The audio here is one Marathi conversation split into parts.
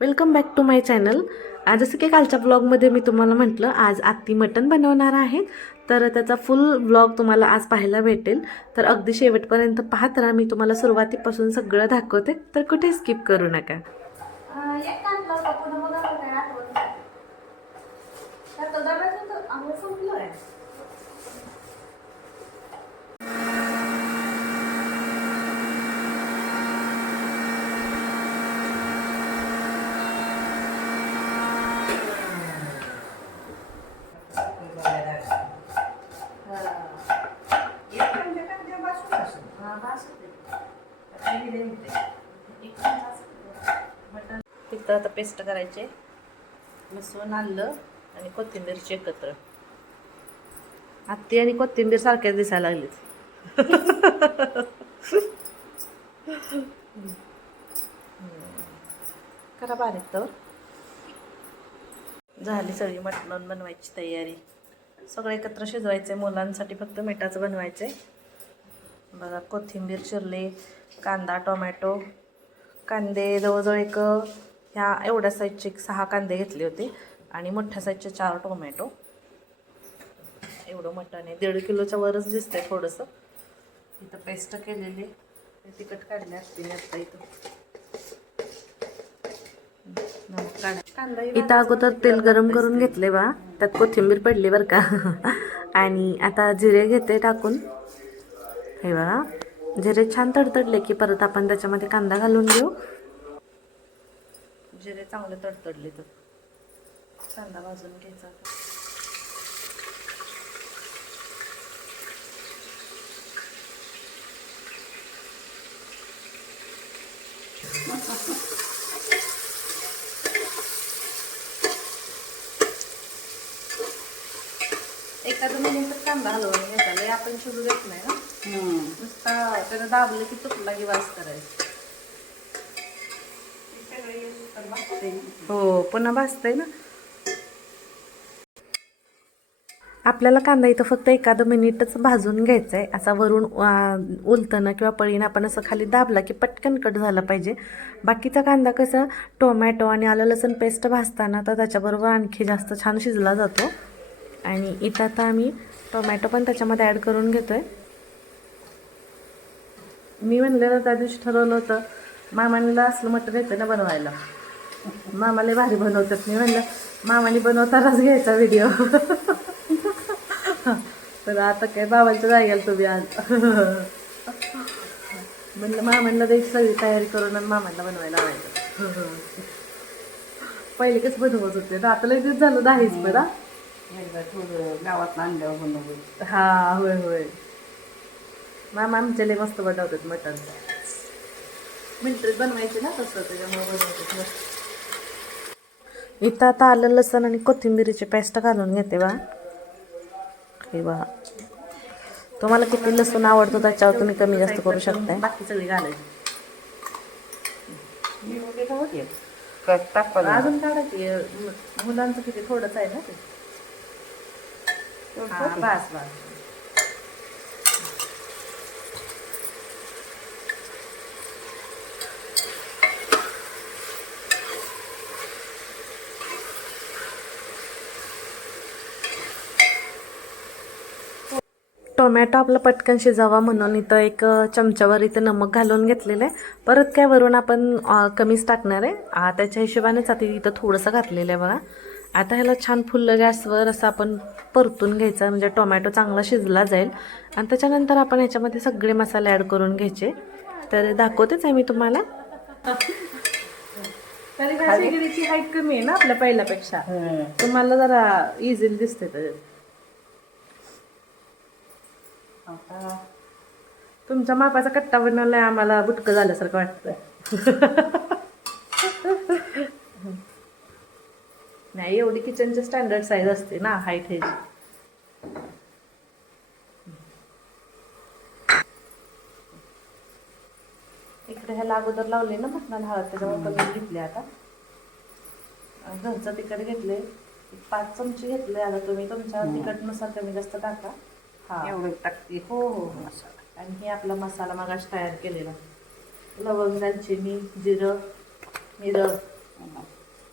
Welcome back to my channel आज जसं की कालच्या ब्लॉगमध्ये मी तुम्हाला म्हटलं आज आत्ती मटण बनवणार आहेत तर त्याचा फुल ब्लॉग तुम्हाला आज पाहायला भेटेल. तर अगदी शेवटपर्यंत पाहत राहा. मी तुम्हाला सुरुवातीपासून सगळं दाखवते. तर कुठे स्किप करू नका? फक्त आता पेस्ट करायचे. लसूण आलं आणि कोथिंबीरचे एकत्र. आत्ती आणि कोथिंबीर सारख्याच दिसायला लागलीत. करा बारीक तर झाली सगळी मटण बनवायची तयारी. सगळं एकत्र शिजवायचे मुलांसाठी फक्त मिठाचं बनवायचे बघा कोथिंबीर चिरले कांदा टोमॅटो कांदे जवळजवळ एक ह्या एवढ्या साईजचे एक सहा कांदे घेतले होते. आणि मोठ्या साईजचे चार टोमॅटो एवढं मटण आहे. दीड किलोच्या वरच दिसतंय थोडंसं. इथं पेस्ट केलेली ते तिखट काढले असतील आता इथं. इथं अगोदर तेल गरम करून घेतले बा. त्यात कोथिंबीर पडली बरं का. आणि आता जिरे घेते टाकून. हे बघा. जिरे छान तडतडले की परत आपण त्याच्यामध्ये कांदा घालून घेऊ. जिरे चांगले तडतडले तर. कांदा भाजून घ्यायचा. एखादं मिनिट कांदा हलवून घ्यायचा. लय आपण शिजू देत नाही ना. नुसता त्यानं दाबलं की तुटला की वास करायचा. हो पुन्हा भाजतंय ना? आपल्याला कांदा इथं फक्त एखादं मिनिटच भाजून घ्यायचं आहे असा वरून उलतनं किंवा पळीनं आपण असं खाली दाबला की पटकन कट झाला पाहिजे. बाकीचा कांदा कसं टोमॅटो आणि आलं लसूण पेस्ट भाजताना तर त्याच्याबरोबर आणखी जास्त छान शिजला जातो. आणि इथं आता आम्ही टोमॅटो पण त्याच्यामध्ये ॲड करून घेतो आहे मी म्हणलेलं त्या दिवशी ठरवलं होतं मामांला असलं मटर येतं ना बनवायला. मामाला भारी बनवतात. मी म्हणलं मामाने बनवतानाच घ्यायचा व्हिडिओ तर आता काय बाबांच्या जागेला तुम्ही आज. म्हणलं मामांना द्यायची सगळी तयारी करून आणि मामांना बनवायला लावायचं पहिले कसं बनवत होते. ना आता लगेच झालं दहाच बरा गावात आणल्यावर हा होय होय. मामा आमच्या लय मस्त बनवतात मटण. मिल्ट्रीत बनवायचे ना तसं त्याच्यामुळे बनवतात मस्त. इथं आता आलं लसण आणि कोथिंबिरीची पेस्ट घालून घेते बा. हे बा. तुम्हाला किती लसूण आवडतो त्याच्यावर तुम्ही कमी जास्त करू शकताय. बाकी सगळी घालायची. मी वगैरे होते. टाकलं अजून काढायची. मुलांचं किती थोडंच आहे ना ते. हा, बस बस. टोमॅटो आपला पटकन शिजावा म्हणून इथं एक चमच्यावर इथं नमक घालून घेतलेलं आहे. परत काय वरून आपण कमीच टाकणार आहे. त्याच्या हिशोबानेच आता इथं थोडंसं घातलेलं आहे बघा. आता ह्याला छान फुल्ल गॅसवर असं आपण परतून घ्यायचं म्हणजे टोमॅटो चांगला शिजला जाईल. आणि त्याच्यानंतर आपण ह्याच्यामध्ये सगळे मसाले ॲड करून घ्यायचे. तर दाखवतेच आहे मी तुम्हाला. तरी हाईट कमी आहे ना आपल्या पहिल्यापेक्षा. तुम्हाला जरा इझिली दिसते त्याच्यात तुमच्या मापाचा कट्टा बनवलाय आम्हाला बुटकं झाल्यासारखं वाटतं नाही एवढी किचनची स्टँडर्ड साईज असते ना हाईट ह्याची. इकडे ह्याला अगोदर लावले ना मटणाला हळद त्याच्यामुळे कमी घेतले आता. घरचं तिखट घेतले पाच चमचे घेतले आता तुम्ही तुमच्या तिखटनुसार कमी जास्त टाका. हा. एवढं टाकते. हो हो हो. मसाला आणि हे आपला मसाला मगाशी तयार केलेला. लवंग दालचिनी जिरं मिरं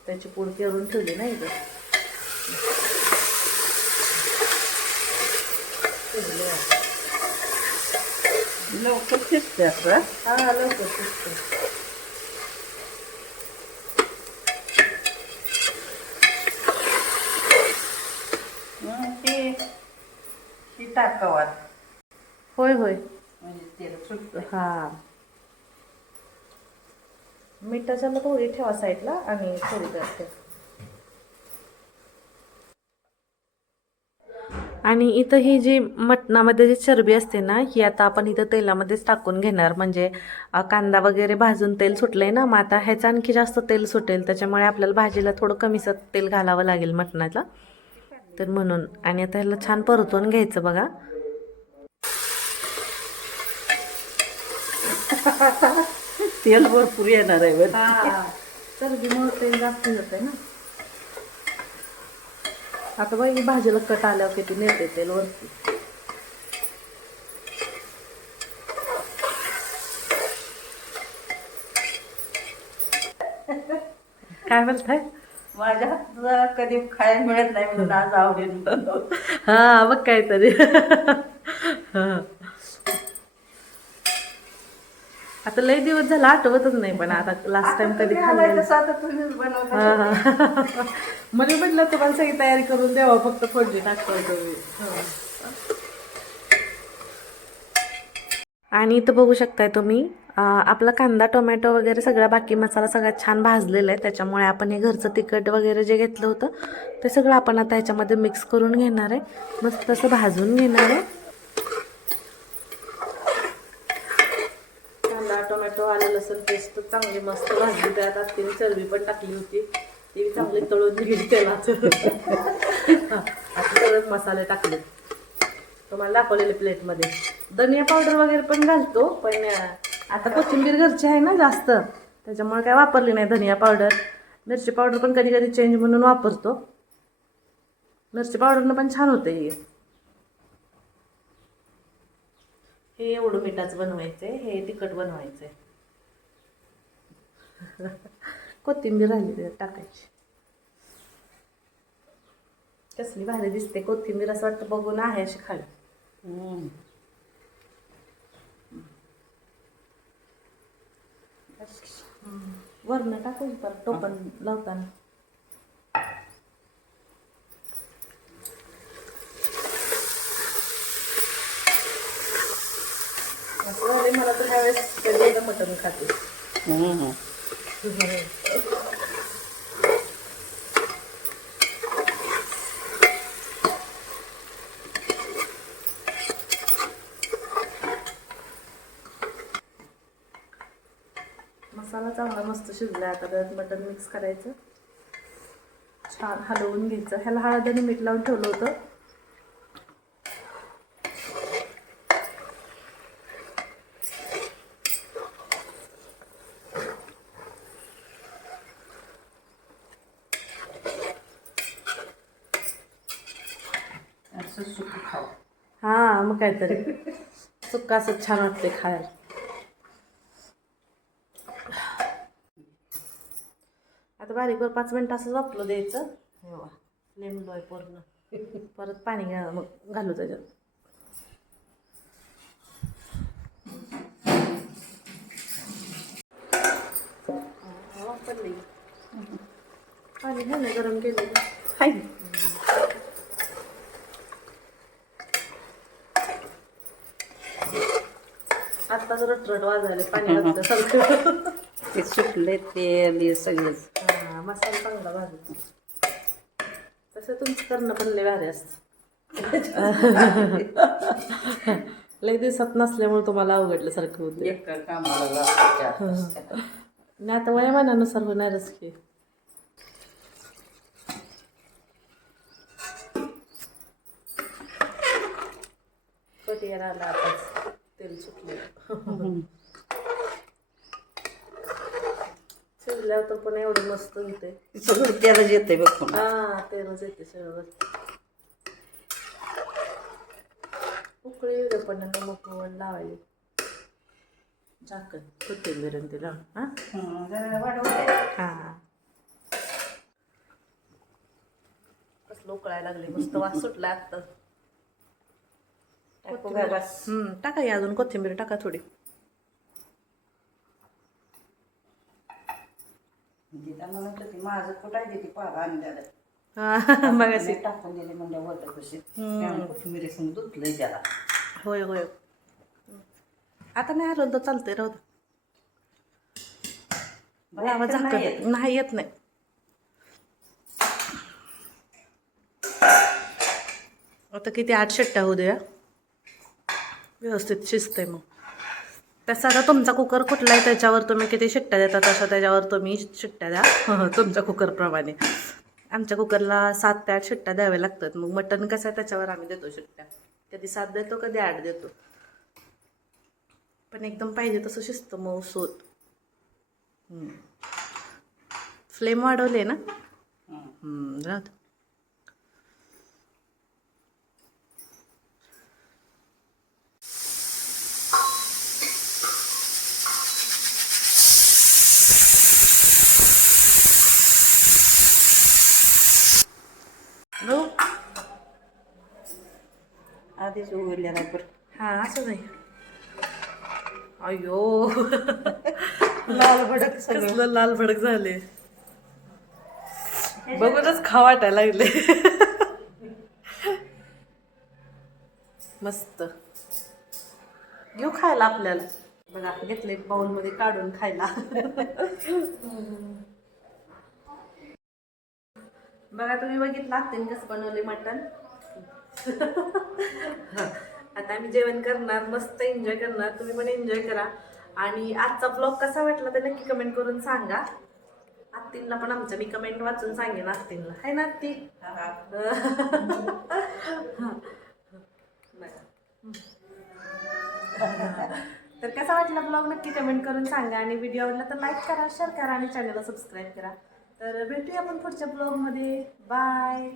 त्याची पूड करून ठेवली नाही का लवकर शिजते असं हा लवकर शिजते. हं, ही टाकावात होय होय. म्हणजे तेल सुटतं हा. मिठाच्याला थोडी ठेवा साईडला आणि थोडी ठेवा आणि इथं ही जी मटणामध्ये जी चरबी असते ना ही आता आपण इथं तेलामध्येच टाकून घेणार. म्हणजे कांदा वगैरे भाजून तेल सुटलंय ना मग आता ह्याचं आणखी जास्त तेल सुटेल. त्याच्यामुळे आपल्याला भाजीला थोडं कमीच तेल घालावं लागेल मटणाला. तर म्हणून आणि आता ह्याला छान परतून घ्यायचं बघा. तेल भरपूर येणार आहे बरं. चरबीमुळे तेल जास्त जाते ना आता बघ भाजीला कट आल्यावर किती नेते तेल वरती काय बोलताय माझ्या हातचं कधी खायला मिळत नाही म्हणून आज आवडेल. हा मग काहीतरी हा. आता लय दिवस झाला आठवतच नाही पण आता लास्ट टाइम कधी हा, हा. मला म्हटलं तुम्हाला सगळी तयारी करून द्यावा फक्त फोडणी टाकतो तुम्ही आणि इथं बघू शकताय तुम्ही आपला कांदा टोमॅटो वगैरे सगळा बाकी मसाला सगळा छान भाजलेला आहे. त्याच्यामुळे आपण हे घरचं तिखट वगैरे जे घेतलं होतं ते सगळं आपण आता ह्याच्यामध्ये मिक्स करून घेणार आहे. मस्त तसं भाजून घेणार आहे. कांदा टोमॅटो आलं लसूण पेस्ट चांगली मस्त भाजली त्यात आत्तीने चरबी पण टाकली होती. ती चांगली तळून घेतली तेलात हा, आता मसाले टाकले. तुम्हाला दाखवलेले प्लेटमध्ये. धनिया पावडर वगैरे पण घालतो पण आता कोथिंबीर घरची आहे ना जास्त त्याच्यामुळे काय वापरली नाही धनिया पावडर. मिरची पावडर पण कधी कधी चेंज म्हणून वापरतो. मिरची पावडरनं पण छान होते हे. हे एवढं मिठाचं बनवायचंय हे तिखट बनवायचंय. कोथिंबीर राहिली टाकायची. कसली भारी दिसते कोथिंबीर असं वाटतं बघून आहे अशी खाली. हं. वरण टाकायची परत टोपण लावताना असं झालंय मला तर ह्यावेळेस कधी एकदा मटण खाते हं, हं. मसाला शिजला आता त्यात मटण मिक्स करायचं. छान हलवून घ्यायचं. ह्याला हळद आणि मीठ लावून ठेवलं होतं. असं सुकं खाऊ. हा मग काहीतरी. सुक्का असं छान वाटते खायला. बारीकवर पाच मिनिटं असं वापलं द्यायचं. हे वा लिंबू आहे पूर्ण. परत पाणी घ्या मग घालू त्याच्यात. हा, वापरली. पाणी ना गरम केलेलं. हाय. आत्ताच रटरट वाजायला पाणी घातलं सारखं. ते सुटले हे सगळंच. मसाला चांगला भाजून. तसं तुमचं करणं पण लय भारी असतं. लय दिवसात नसल्यामुळे तुम्हाला अवघडल्यासारखं होते एका कामाला. आणि आता वयामानानुसार होणारच की. कधी आला आताच तेल सुटले शिजल्यावर तर पण एवढं मस्त होते सगळं तेलच येते बघ पुन्हा. हा तेलच येते सगळं. उकळी येऊ दे पण वगैरे लावायला. झाकण कोथिंबीर ते लावून हा? हं. हा उकळायला लागले मस्त वास सुटला आता टाकू का बस हम्म टाका ही अजून कोथिंबीर टाका थोडी. तिला म्हणत होती माझं कुठं आहे ती पाहा आणलेलं मगाशी. मी टाकून दिले म्हणजे होतं कशी कोथिंबीर संग धुतलंय त्याला होय होय. आता नाही आलं तर चालतंय राहू दे. लावा बाहेर नाही झाकण. नाही येत नाही. आता किती आठ शिट्ट्या होऊ द्या. व्यवस्थित शिजतंय मग. तसा आता तुमचा कुकर कुठला आहे त्याच्यावर तुम्ही किती शिट्ट्या देता तसं त्याच्यावर तुम्ही शिट्ट्या द्या. तुमच्या कुकरप्रमाणे. आमच्या कुकरला सात ते आठ शिट्ट्या द्याव्या लागतात. मग मटण कसं आहे? त्याच्यावर आम्ही देतो शिट्ट्या. कधी सात देतो कधी आठ देतो. पण एकदम पाहिजे तसं शिजतं मऊ सोत. फ्लेम वाढवले ना? हं. उघडलेला आहे बरं. हा असं नाही. अयो लाल भडक सगळं. लाल भडक झाले. बघूनच खा वाटायला लागले. मस्त. घेऊ खायला आपल्याला. बघा घेतले बाउलमध्ये काढून खायला. बघा तुम्ही बघितलं आत्याने कसं बनवले मटण? आता आम्ही जेवण करणार मस्त एन्जॉय करणार. तुम्ही पण एन्जॉय करा. आणि आजचा ब्लॉग कसा वाटला ते नक्की कमेंट करून सांगा. आत्तींना पण आमच्या मी कमेंट वाचून सांगेन आत्तींना आहे ना आत्ती. तर कसा वाटला ब्लॉग नक्की कमेंट करून सांगा. आणि व्हिडिओ आवडला तर लाईक करा शेअर करा आणि चॅनलला सबस्क्राईब करा. तर भेटूया आपण पुढच्या ब्लॉगमध्ये बाय